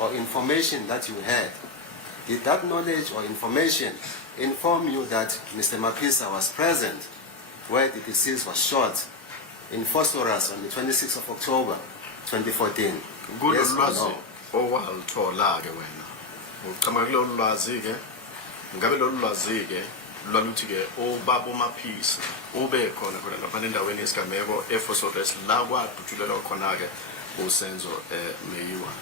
or information that you had, did that knowledge or information inform you that Mr. Mapisa was present where the deceased was shot in Phosphorus on the 26th of October 2014? Yes or no? Owaluthola-ke wena uqhamuka kulolu lwazi-ke ngabe lolu lwazi-ke lwaluthi-ke ubaba uMaphisa ube khona lapha endaweni yesigameko ePhosphorus la kwadutshulelwa khona-ke uSenzo Meyiwa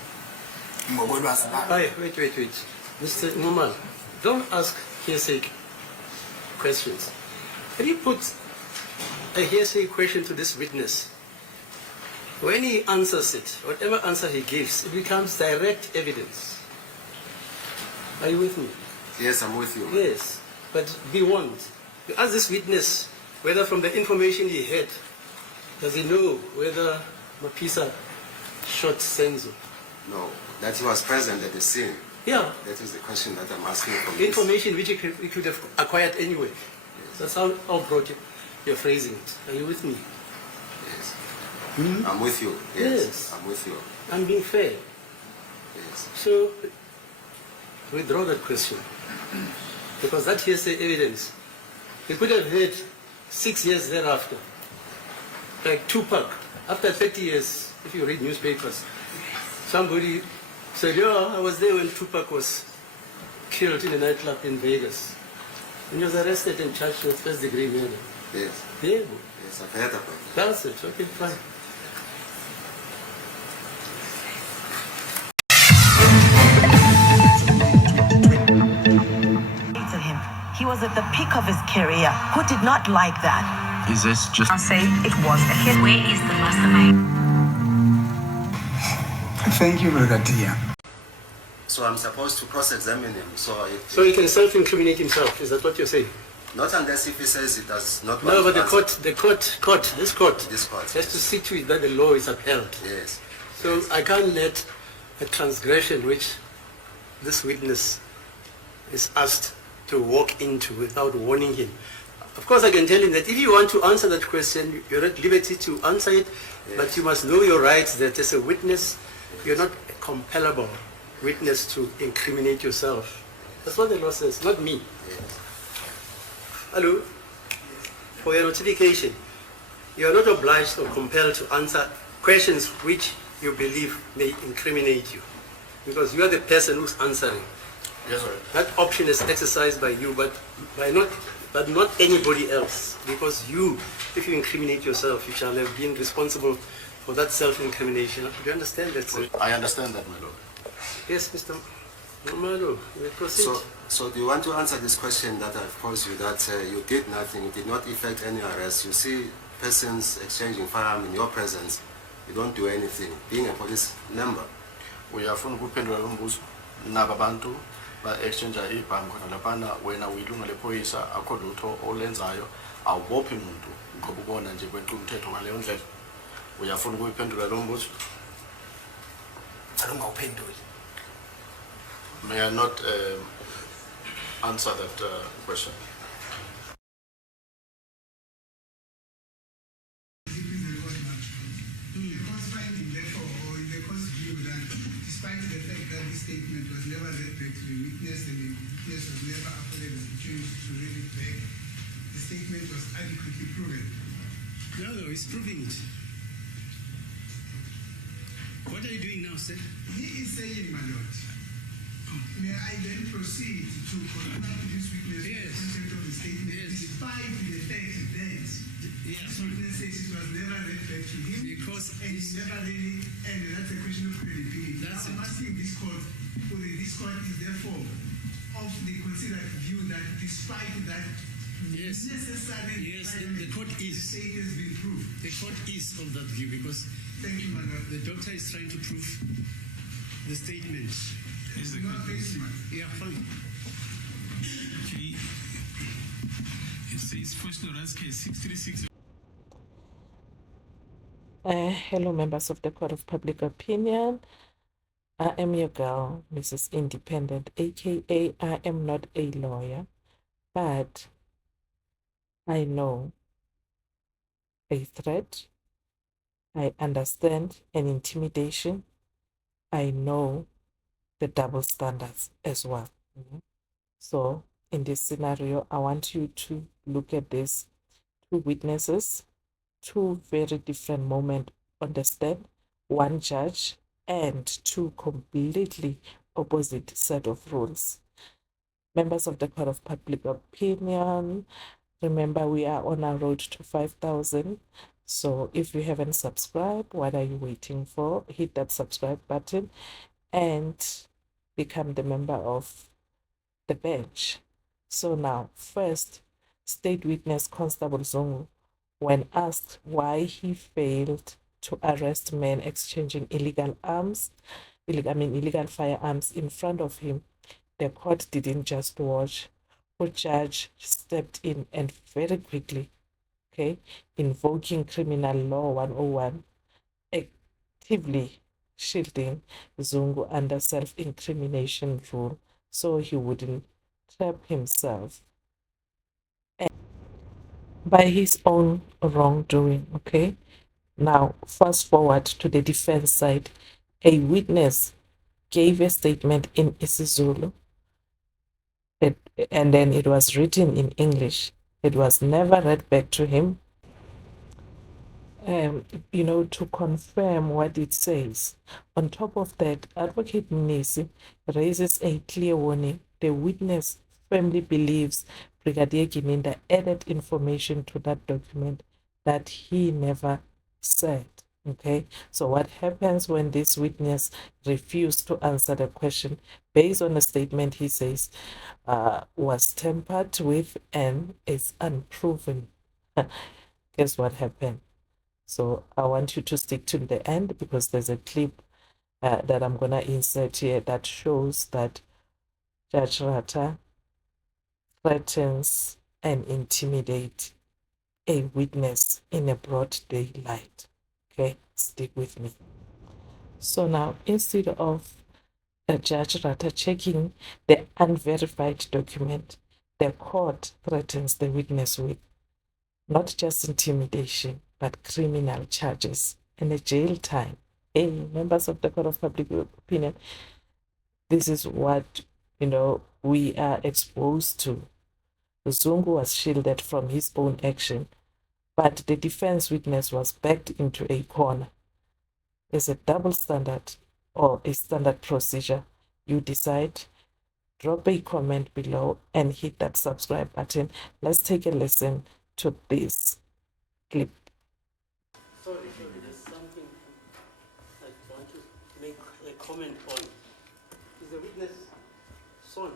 ngokolwazi lami. Wait. Mr. Normal, don't ask hearsay questions. Can you put a hearsay question to this witness? When he answers it, whatever answer he gives, it becomes direct evidence. Are you with me? Yes, I'm with you. Yes, but be warned. You ask this witness whether from the information he had, does he know whether Mapisa shot Senzo? No, that he was present at the scene. Yeah. That is the question that I'm asking from Information which he could have acquired anyway. Yes. That's how broad you're phrasing it. Are you with me? Yes. Hmm? I'm with you. Yes. I'm with you. I'm being fair. Yes. So, withdraw that question. Because that hearsay evidence, he could have heard 6 years thereafter. Like Tupac, after 30 years, if you read newspapers, somebody said, yeah, I was there when Tupac was killed in a nightclub in Vegas. And he was arrested and charged with first-degree murder. Yes. Yeah. Yes, I've heard about that. That's it. Okay, fine. He was at the peak of his career. Who did not like that? Is this just... I'll say it was a hit. Where is the mastermind? Thank you, Brigadier. So I'm supposed to cross-examine him. So he can self-incriminate himself. Is that what you're saying? Not unless if he says he does not. No, but this court has to see to it that the law is upheld. Yes. So yes. I can't let a transgression which this witness is asked to walk into without warning him. Of course, I can tell him that if you want to answer that question, you're at liberty to answer it, yes. But you must know your rights, that as a witness, you're not a compellable witness to incriminate yourself. That's what the law says, not me. Yes. Hello? For your notification, you are not obliged or compelled to answer questions which you believe may incriminate you, because you are the person who's answering. Yes, sir. That option is exercised by you, but not anybody else, because you, if you incriminate yourself, you shall have been responsible for that self-incrimination. Do you understand that, sir? I understand that, my lord. Yes, Mr. Nomado, we proceed. So do you want to answer this question that I've posed you, that you did nothing, you did not effect any arrest, you see persons exchanging firearms in your presence, you don't do anything, being a police member? Uyafuna ukuphendula lo mbuzo naba bantu ba exchange ibhamu khona laphana wena uyilunga lephoyisa akho lutho olenzayo awubophi umuntu ngoba ubona nje kwenqula umthetho ngaleyo ndlela uyafuna ukuphendula lo mbuzo? Alungawuphenduli. May I not answer that question? Statement was never read back to the witness, and the witness was never afforded the opportunity to read it back. The statement was adequately proven. No, he's proving it. What are you doing now, sir? He is saying, my lord, may I then proceed to confirm this witness with the content of the statement, despite the fact that this witness says it was never read back to him, because and he never really, and that's a question of credibility. I'm asking this court, whether this court is therefore of the considered view that despite that necessary the court is. The state has been proved. The court is of that view because thank you, my lord. The doctor is trying to prove the statement. Is the not very smart. Yeah, fine. Okay. It says Phosphorus case 636. Hello, members of the Court of Public Opinion. I am your girl, Mrs. Independent, aka I am not a lawyer, but I know a threat. I understand an intimidation. I know the double standards as well. So in this scenario, I want you to look at these two witnesses, two very different moments on the stand, one judge and two completely opposite set of rules. Members of the Court of Public Opinion, remember we are on our road to 5,000. So if you haven't subscribed, what are you waiting for? Hit that subscribe button and become the member of the bench. So now, first, State Witness Constable Zungu, when asked why he failed to arrest men exchanging illegal firearms in front of him, the court didn't just watch. The judge stepped in and very quickly, invoking Criminal Law 101, actively shielding Zungu under self-incrimination rule so he wouldn't trap himself by his own wrongdoing. Now fast forward to the defense side. A witness gave a statement in isiZulu, and then it was written in English. It was never read back to him, to confirm what it says. On top of that, Advocate Mnisi raises a clear warning. The witness firmly believes Brigadier Gininda added information to that document that he never said. So what happens when this witness refused to answer the question based on a statement he says was tampered with and is unproven? Guess what happened? So I want you to stick to the end because there's a clip that I'm going to insert here that shows that Judge Rata threatens and intimidates a witness in a broad daylight. Stick with me. So now, instead of Judge Rata checking the unverified document, the court threatens the witness with not just intimidation, but criminal charges and a jail time. Hey, members of the Court of Public Opinion, this is what we are exposed to. Zungu was shielded from his own action, but the defense witness was backed into a corner. There's a double standard or a standard procedure. You decide. Drop a comment below and hit that subscribe button. Let's take a listen to this clip. Sorry, there's something I want to make a comment on. Is the witness son?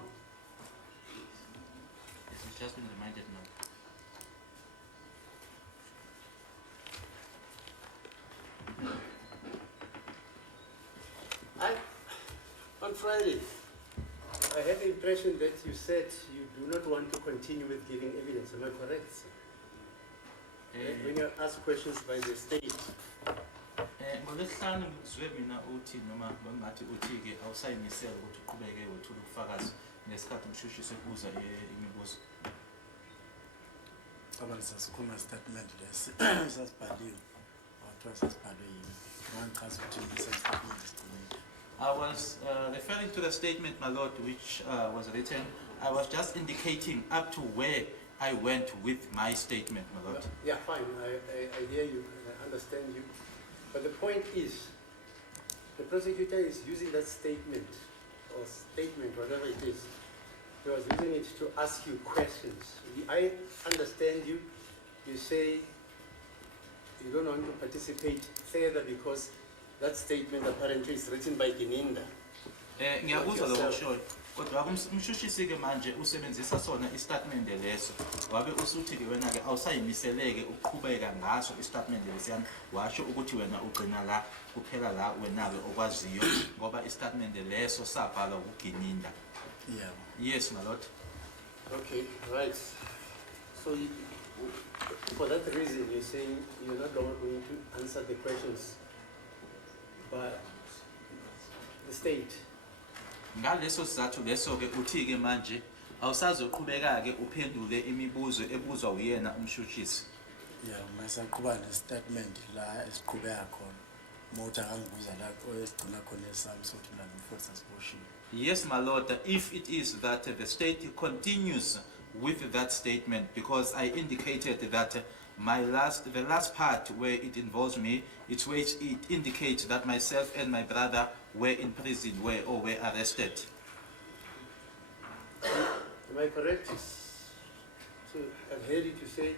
It's just been reminded now. On Friday, I had the impression that you said you do not want to continue with giving evidence. Am I correct, sir? When you ask questions by the state. Ngolesihlanu ngizwe mina uthi noma ngathi uthi-ke awusayimisela ukuthi uqhubeke wethule ubufakazi ngesikhathi umshushisi ebuza imibuzo. Cabanga sasikhuluma statement lesi sasibhaliwe wathiwa sasibhalwe yini wangichaza ukuthi statement sigcinile. I was referring to the statement, my lord, which was written. I was just indicating up to where I went with my statement, my lord. Yeah, fine. I hear you. I understand you. But the point is, the prosecutor is using that statement, whatever it is. He was using it to ask you questions. I understand you. You say you don't want to participate further because that statement apparently is written by Gininda. Ngiyakuzwa lokho kushoyo. Kodwa umshushisi-ke manje usebenzisa sona istatement leso. Wabe usuthi-ke wena-ke awusayimiseleke ukuqhubeka ngaso istatement lesiyana. Washo ukuthi wena ugcina la kuphela la wena-ke okwaziyo ngoba istatement leso sabhalwa uGininda. Yeah. Yes, my lord. Okay, right. So for that reason, you're saying you're not going to answer the questions by the state. Ngaleso sizathu leso-ke uthi-ke manje awusazoqhubeka-ke uphendule imibuzo ebuzwa uyena umshushisi. Yeah, masaqhuba nestatement la esiqhubeka khona. Mota angibuza la esigcina khona esami sokuthi la before sasiboshiwe. Yes, my lord, if it is that the state continues with that statement, because I indicated that the last part where it involves me, it's where it indicates that myself and my brother were in prison, were arrested. Am I correct? So I've heard you to say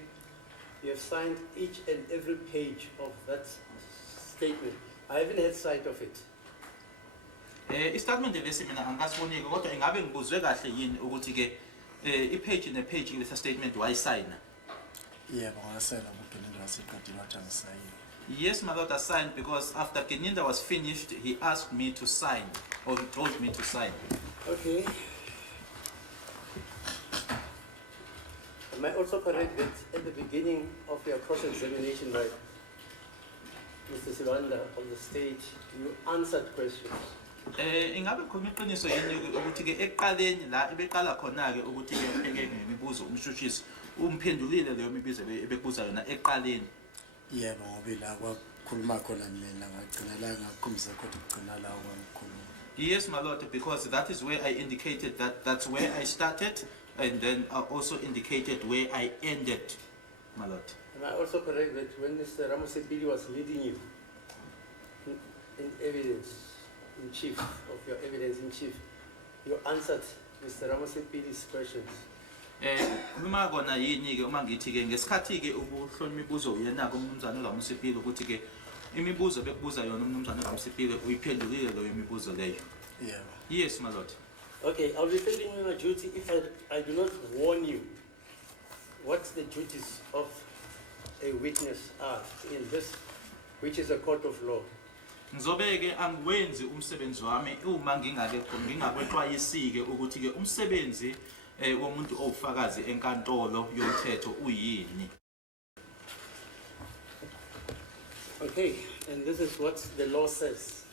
you have signed each and every page of that statement. I haven't had sight of it. Istatement lesi mina angasibonike kodwa ingabe ngibuzwe kahle yini ukuthi ke ipage nepage kulesa statement wayisayina. Yebo ngasela uGeninda waseqedile wathi angisayini. Yes, my lord, I signed because after Geninda was finished, he asked me to sign, or he told me to sign. Okay. Am I also correct that at the beginning of your cross-examination by Mr. Sibanda on the stage, you answered questions? Ingabe khona iqiniso yini ukuthi ke eqaleni la ebeqala khona ke ukuthi ke pheke ngemibuzo umshushisi umphendulile leyo mibuzo ebekubuza yona eqaleni? Yebo ngoba la kwakhuluma khona mina ngagcina la ngakhombisa kodwa ugcina la kwangikhuluma. Yes, my lord, because that is where I indicated that that's where I started, and then I also indicated where I ended, my lord. Am I also correct that when Mr. Ramosepili was leading you in evidence in chief, of your evidence in chief, you answered Mr. Ramosepili's questions? Uma kona yini ke uma ngithi ke ngesikhathi ke ukuhlola imibuzo uyena kumnumzana uRamosepili ukuthi ke imibuzo bekubuza yona umnumzana uRamosepili uyiphendulile leyo imibuzo leyo. Yebo. Yes, my lord. Okay, I'll be failing my duty if I do not warn you what the duties of a witness are in this, which is a court of law. Ngizobeke angiwenzi umsebenzi wami uma ngingakwexwayisike ukuthi ke umsebenzi womuntu owufakazi enkantolo yomthetho uyini. Okay, and this is what the law says.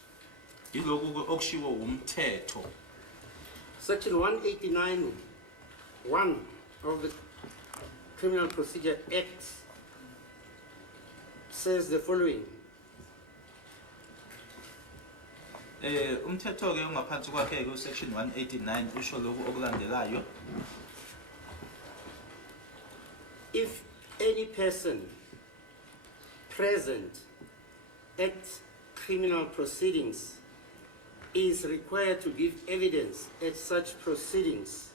Iloku okushiwo umthetho. Section 189(1) of the Criminal Procedure Act says the following. Umthetho ke ungaphansi kwakhe ku section 189 usho lokhu okulandelayo. If any person present at criminal proceedings is required to give evidence at such proceedings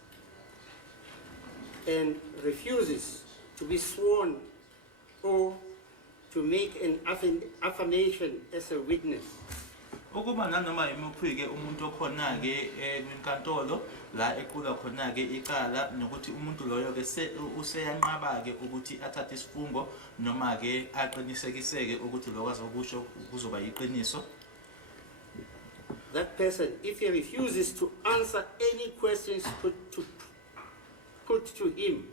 and refuses to be sworn or to make an affirmation as a witness, Ukuba nanoma yimuphi ke umuntu okhona ke kwinkantolo la equla khona ke icala nokuthi umuntu loyo ke useyanqaba ke ukuthi athathe isifungo noma ke aqinisekiseke ukuthi lokho azokusho kuzoba yiqiniso. that person, if he refuses to answer any questions put to him,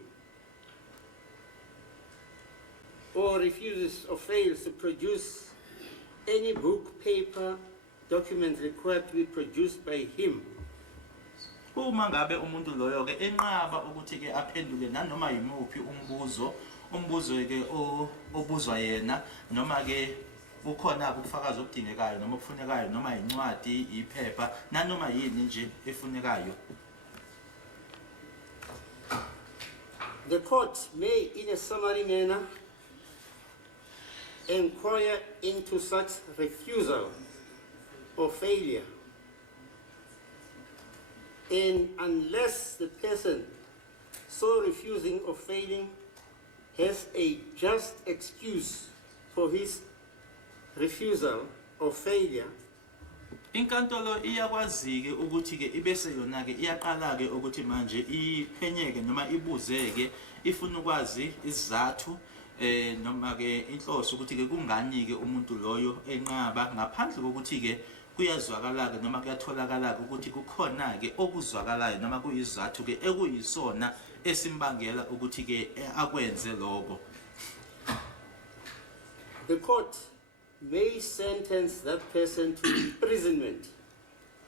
or refuses or fails to produce any book, paper, document required to be produced by him, Uma ngabe umuntu loyo ke enqaba ukuthi ke aphendule nanoma yimuphi umbuzo ke obuzwa yena noma ke ukhona ubufakazi obudingekayo noma obufunekayo noma incwadi iphepha nanoma yini nje efunekayo. the court may, in a summary manner, inquire into such refusal or failure, and unless the person so refusing or failing has a just excuse for his refusal or failure, Inkantolo iyakwazike ukuthi ke ibese yona ke iyaqala ke ukuthi manje iphenyeke noma ibuzeke ifuna ukwazi isizathu noma ke inhloso ukuthi ke kungani ke umuntu loyo enqaba ngaphandle kokuthi ke kuyazwakala ke noma kuyatholakala ukuthi kukhona ke okuzwakalayo noma kuyizathu ke ekuyisona esimbangela ukuthi ke akwenze lokho. the court may sentence that person to imprisonment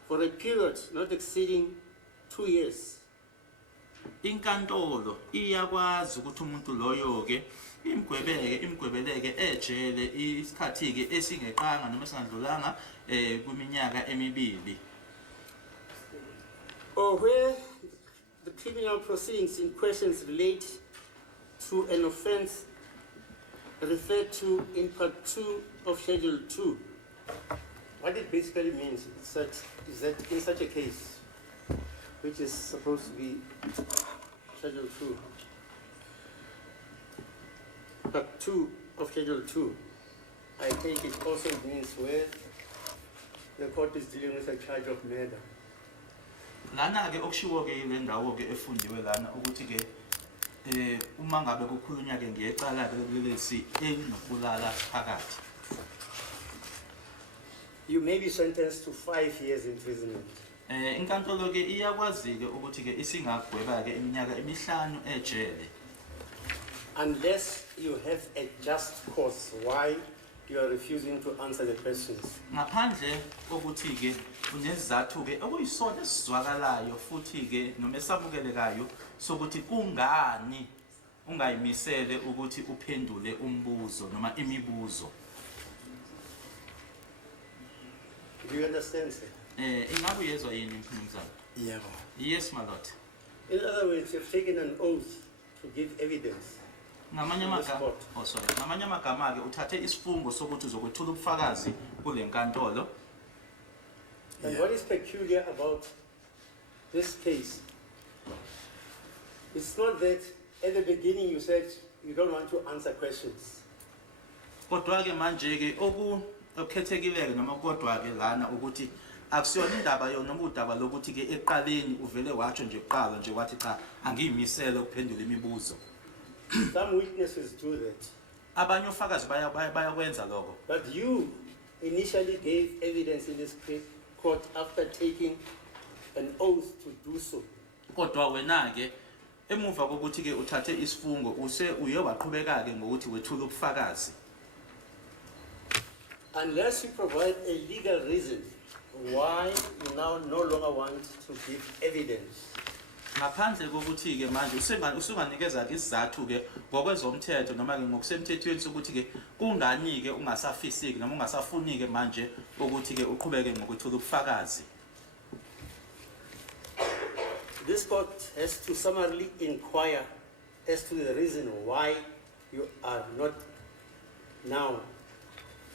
for a period not exceeding 2 years. Inkantolo iyakwazi ukuthi umuntu loyo ke imgwebeleke ejele isikhathi ke esingeqanga noma esingadlulanga kwiminyaka emibili. or where the criminal proceedings in questions relate to an offence referred to in Part 2 of Schedule 2. What it basically means is that in such a case, which is supposed to be Schedule 2, Part 2 of Schedule 2, I think it also means where the court is dealing with a charge of murder. Lana ke okushiwo ke ile ndawo ke efundiwe lana ukuthi ke uma ngabe kukhulunywa ke ngecala ke lelesi enokubulala phakathi. You may be sentenced to 5 years imprisonment. Inkantolo ke iyakwazi ke ukuthi ke isingagweba ke iminyaka emihlanu ejele. Unless you have a just cause why you are refusing to answer the questions. Ngaphandle kokuthi ke unezizathu ke okuyisona esizwakalayo futhi ke noma esamukelekayo sokuthi kungani ungayimisele ukuthi uphendule umbuzo noma imibuzo. Do you understand, sir? Ingabe uyezwa yini mphumzana? Yeah. Yes, my lord. In other words, you've taken an oath to give evidence. Ngamanye amagama ke uthathe isifungo sokuthi uzokwethula ubufakazi kule nkantolo. And what is peculiar about this case, it's not that at the beginning you said you don't want to answer questions. Kodwa ke manje ke okukhethekileke noma kodwa ke lana ukuthi akusiyona indaba yona noma udaba lokuthi ke eqaleni uvele watsho nje kuqala nje wathi cha angiyimisele ukuphendula imibuzo. Some witnesses do that. Abanye ofakazi bayakwenza lokho. But you initially gave evidence in this court after taking an oath to do so. Kodwa wena ke emuva kokuthi ke uthathe isifungo uye waqhubeka ke ngokuthi wethula ubufakazi. Unless you provide a legal reason why you now no longer want to give evidence. Ngaphandle kokuthi ke manje usunganikeza ke isizathu ke ngokwezomthetho noma ke ngokusemthethweni sokuthi ke kungani ke ungasafisiki noma ungasafuni ke manje ukuthi ke uqhubeke ngokuthula ubufakazi. This court has to summarily inquire as to the reason why you are not now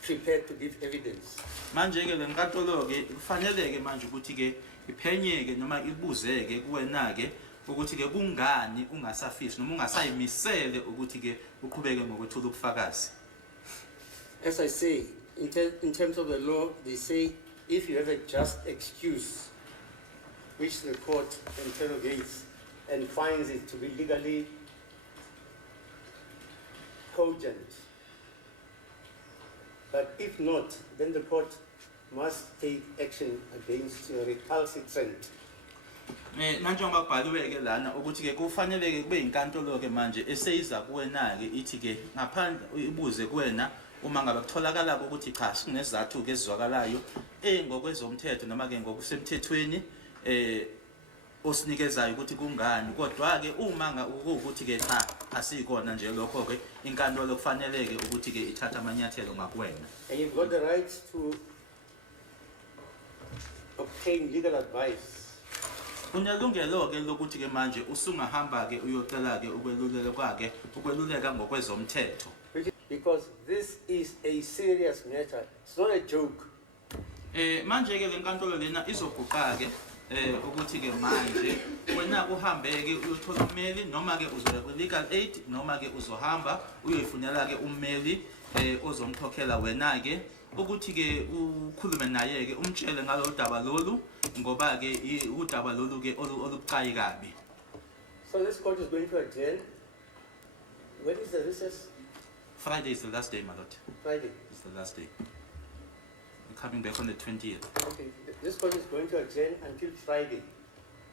prepared to give evidence. Manje ke le nkantolo ke kufanele ke manje ukuthi ke iphenyeke noma ibuzeke kuwena ke ukuthi ke kungani ungasafisi noma ungasayimisele ukuthi ke uqhubeke ngokuthula ubufakazi. As I say, in terms of the law, they say if you have a just excuse which the court interrogates and finds it to be legally cogent. But if not, then the court must take action against your recalcitrant. Nanjengoba kubhaliwe ke lana ukuthi ke kufanele ke kube inkantolo ke manje eseyiza kuwena ke ithi ke ngaphandle ibuze kuwena uma ngabe kutholakala ukuthi cha sinesizathu ke ezizwakalayo ngokwezomthetho noma ke ngokusemthethweni osinikezayo ukuthi kungani kodwa ke uma ukuthi ke cha asikona nje lokho ke inkantolo kufanele ke ukuthi ke ithatha amanyathelo ngakuwena. And you've got the right to obtain legal advice. Unelungelo ke lokuthi ke manje usungahamba ke uyocela ke ukweluleka ngokwezomthetho. Because this is a serious matter. It's not a joke. Manje ke le nkantolo lena izoguqa ke ukuthi ke manje wena uhambe ke uyothola ummeli noma ke uzoya ku legal aid noma ke uzohamba uyoyifunela ke ummeli ozomkhokhela wena ke ukuthi ke ukhulume naye ke umtshele ngalo daba lolu ngoba ke udaba lolu ke olubucayi kabi. So this court is going to adjourn. When is the recess? Friday is the last day, my lord. Friday is the last day. We're coming back on the 20th. Okay, this court is going to adjourn until Friday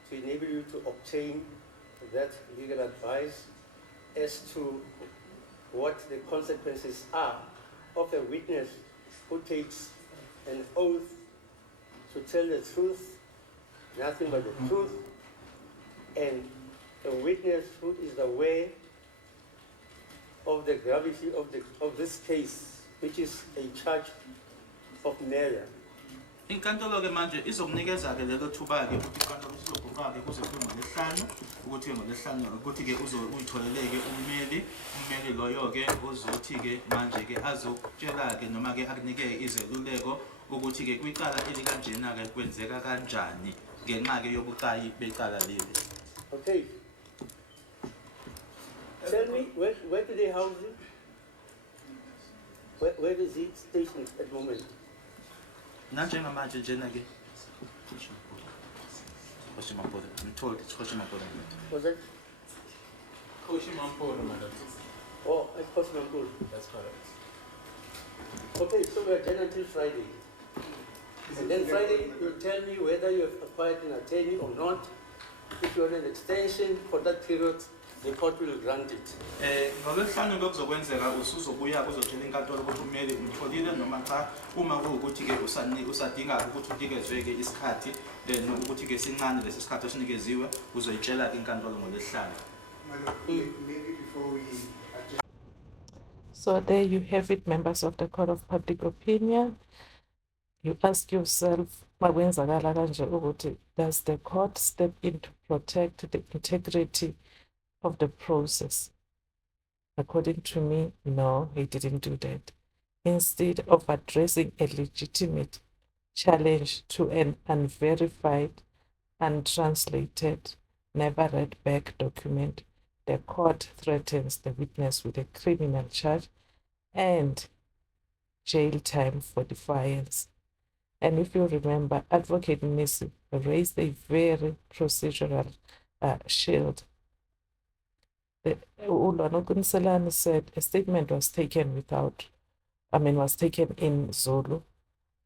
to enable you to obtain that legal advice as to what the consequences are of a witness who takes an oath to tell the truth, nothing but the truth, and a witness who is aware of the gravity of this case, which is a charge of murder. Inkantolo-ke manje izokunikeza-ke lelo thuba-ke ukuthi inkantolo sizoguqa-ke kuze kube ngoLwesihlanu ukuthi-ke ngoLwesihlanu ukuthi-ke uyitholele-ke ummeli loyo-ke uzothi-ke manje-ke azokutshela-ke noma-ke akunike izeluleko ukuthi-ke kwicala elikanjena-ke kwenzeka kanjani ngenxa-ke yobucayi becala leli. Okay. Tell me, where do they house him? Where is he stationed at the moment? Nanjengamanje njena-ke Kgoshimampola. I'm told it's Kgoshimampola. Was it? Kgoshimampola, madam. Oh, it's Kgoshimampola. That's correct. Okay, so we are adjourned until Friday. And then Friday, you'll tell me whether you have acquired an attorney or not. If you want an extension for that period, the court will grant it. NgoLwesihlanu lokuzokwenzeka usuzobuya kuzotshela inkantolo ukuthi ummeli umtholile noma cha uma kuwukuthi-ke usadinga ukuthi unikezwe-ke isikhathi ukuthi-ke sincane lesi sikhathi osinikeziwe uzoyitshela-ke inkantolo ngoLwesihlanu. Maybe before we So there you have it, members of the Court of Public Opinion. You ask yourself, makwenzakala kanje ukuthi, does the court step in to protect the integrity of the process? According to me, no, he didn't do that. Instead of addressing a legitimate challenge to an unverified, untranslated, never read back document, the court threatens the witness with a criminal charge and jail time for defiance. And if you remember, Advocate Nisi raised a very procedural shield. Ulwana Kunselani said a statement was taken was taken in Zulu,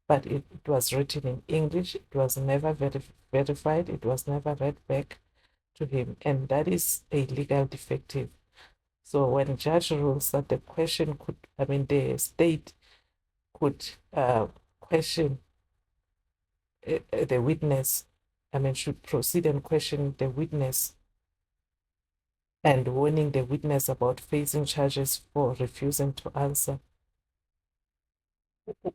but it was written in English. It was never verified. It was never read back to him. And that is a legal defective. So when judge rules that the question the state could question the witness, should proceed and question the witness and warning the witness about facing charges for refusing to answer.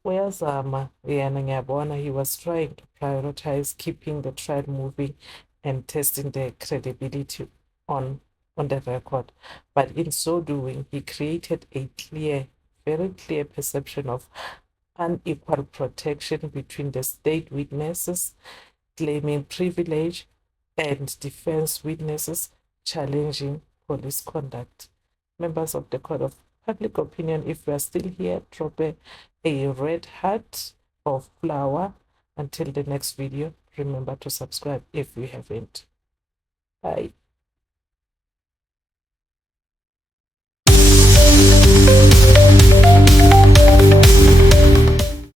Uyazama yena ngiyabona, he was trying to prioritize keeping the trial moving and testing the credibility on the record. But in so doing, he created a very clear perception of unequal protection between the state witnesses claiming privilege and defense witnesses challenging police conduct. Members of the Court of Public Opinion, if you are still here, drop a red heart or flower. Until the next video, remember to subscribe if you haven't. Bye.